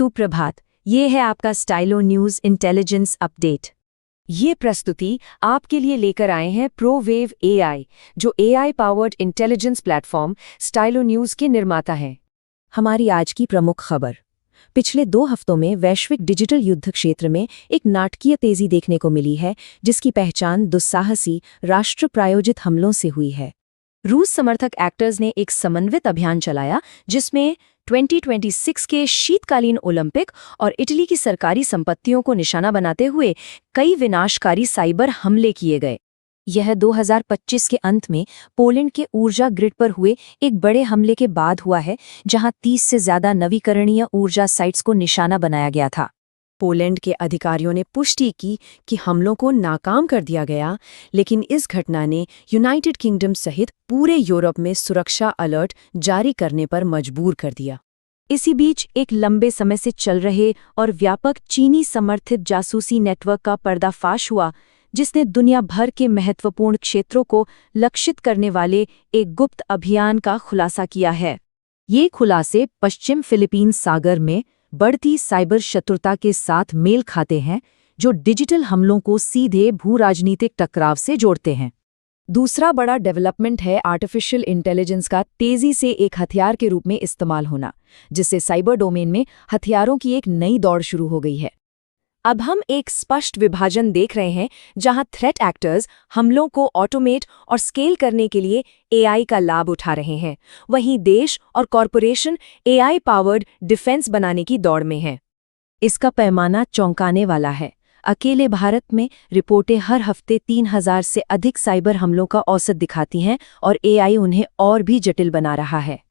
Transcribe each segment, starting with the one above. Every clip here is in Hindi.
सुप्रभात, ये है आपका स्टाइलो न्यूज़ इंटेलिजेंस अपडेट। ये प्रस्तुति आपके लिए लेकर आए हैं प्रोवेव एआई, जो AI powered intelligence platform Stylo news के निर्माता हैं। हमारी आज की प्रमुख खबर। पिछले 2 हफ्तों में वैश्विक डिजिटल युद्ध क्षेत्र में एक नाटकीय तेजी देखने को मिली है, जिसकी पहचान दुस्साहसी राष्ट्र प्रायोजित हमलों से हुई है। रूस समर्थक एक्टर्स ने एक समन्वित अभियान चलाया, जिसमें 2026 के शीतकालीन ओलंपिक और इटली की सरकारी संपत्तियों को निशाना बनाते हुए कई विनाशकारी साइबर हमले किए गए। यह 2025 के अंत में पोलैंड के ऊर्जा ग्रिड पर हुए एक बड़े हमले के बाद हुआ है, जहां 30 से ज्यादा नवीकरणीय ऊर्जा साइट्स को निशाना बनाया गया था। पोलैंड के अधिकारियों ने पुष्टि की कि हमलों को नाकाम कर दिया गया, लेकिन इस घटना ने यूनाइटेड किंगडम सहित पूरे यूरोप में सुरक्षा अलर्ट जारी करने पर मजबूर कर दिया। इसी बीच एक लंबे समय से चल रहे और व्यापक चीनी समर्थित जासूसी नेटवर्क का पर्दाफाश हुआ, जिसने दुनिया भर के महत्वपूर्ण क्षेत्रों को लक्षित करने वाले एक गुप्त अभियान का खुलासा किया है। ये खुलासे पश्चिम फिलीपींस सागर में बढ़ती साइबर शत्रुता के साथ मेल खाते हैं, जो डिजिटल हमलों को सीधे भू-राजनीतिक टकराव से जोड़ते हैं। दूसरा बड़ा डेवलपमेंट है आर्टिफिशियल इंटेलिजेंस का तेजी से एक हथियार के रूप में इस्तेमाल होना, जिससे साइबर डोमेन में हथियारों की एक नई दौड़ शुरू हो गई है। अब हम एक स्पष्ट विभाजन देख रहे हैं, जहां थ्रेट एक्टर्स हमलों को ऑटोमेट और स्केल करने के लिए एआई का लाभ उठा रहे हैं, वहीं देश और कॉरपोरेशन एआई पावर्ड डिफेंस बनाने की दौड़ में हैं। इसका पैमाना चौंकाने वाला है। अकेले भारत में रिपोर्टें हर हफ्ते 3000 से अधिक साइबर हमलों का औसत दिखाती हैं, और एआई उन्हें और भी जटिल बना रहा है।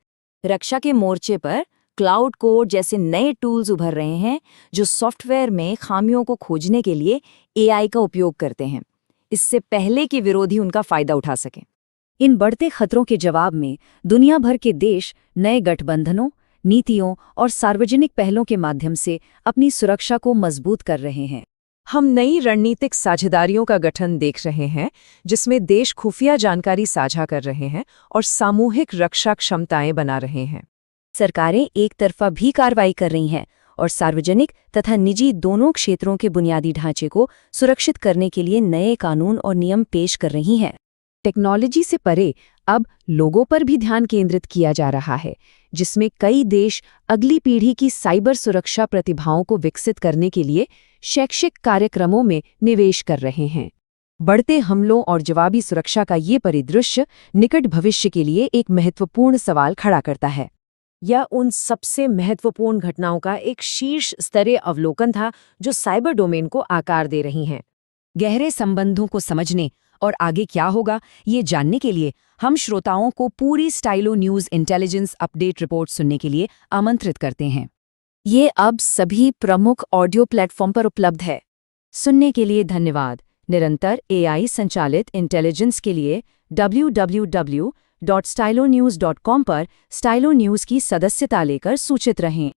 रक्षा के मोर्चे पर क्लाउड कोड जैसे नए टूल्स उभर रहे हैं, जो सॉफ्टवेयर में खामियों को खोजने के लिए एआई का उपयोग करते हैं, इससे पहले कि विरोधी उनका फायदा उठा सकें। इन बढ़ते खतरों के जवाब में दुनिया भर के देश नए गठबंधनों, नीतियों और सार्वजनिक पहलों के माध्यम से अपनी सुरक्षा को मजबूत कर रहे हैं। हम नई रणनीतिक साझेदारियों का गठन देख रहे हैं, जिसमें देश खुफिया जानकारी साझा कर रहे हैं और सामूहिक रक्षा क्षमताएं बना रहे हैं। सरकारें एक तरफा भी कार्रवाई कर रही हैं और सार्वजनिक तथा निजी दोनों क्षेत्रों के बुनियादी ढांचे को सुरक्षित करने के लिए नए कानून और नियम पेश कर रही हैं। टेक्नोलॉजी से परे अब लोगों पर भी ध्यान केंद्रित किया जा रहा है, जिसमें कई देश अगली पीढ़ी की साइबर सुरक्षा प्रतिभाओं को विकसित करने के लिए शैक्षिक कार्यक्रमों में निवेश कर रहे हैं। बढ़ते हमलों और जवाबी सुरक्षा का ये परिदृश्य निकट भविष्य के लिए एक महत्वपूर्ण सवाल खड़ा करता है। यह उन सबसे महत्वपूर्ण घटनाओं का एक शीर्ष स्तरीय अवलोकन था, जो साइबर डोमेन को आकार दे रही हैं। गहरे संबंधों को समझने और आगे क्या होगा, ये जानने के लिए हम श्रोताओं को पूरी Stylo news intelligence update report सुनने के लिए आमंत्रित करते हैं। ये अब सभी प्रमुख ऑडियो प्लेटफॉर्म पर उपलब्ध है। सुनने के लिए धन्यवाद। निरंतर एआई संचालित इंटेलिजेंस के लिए www.stylonews.com पर स्टाइलो न्यूज़ की सदस्यता लेकर सूचित रहें।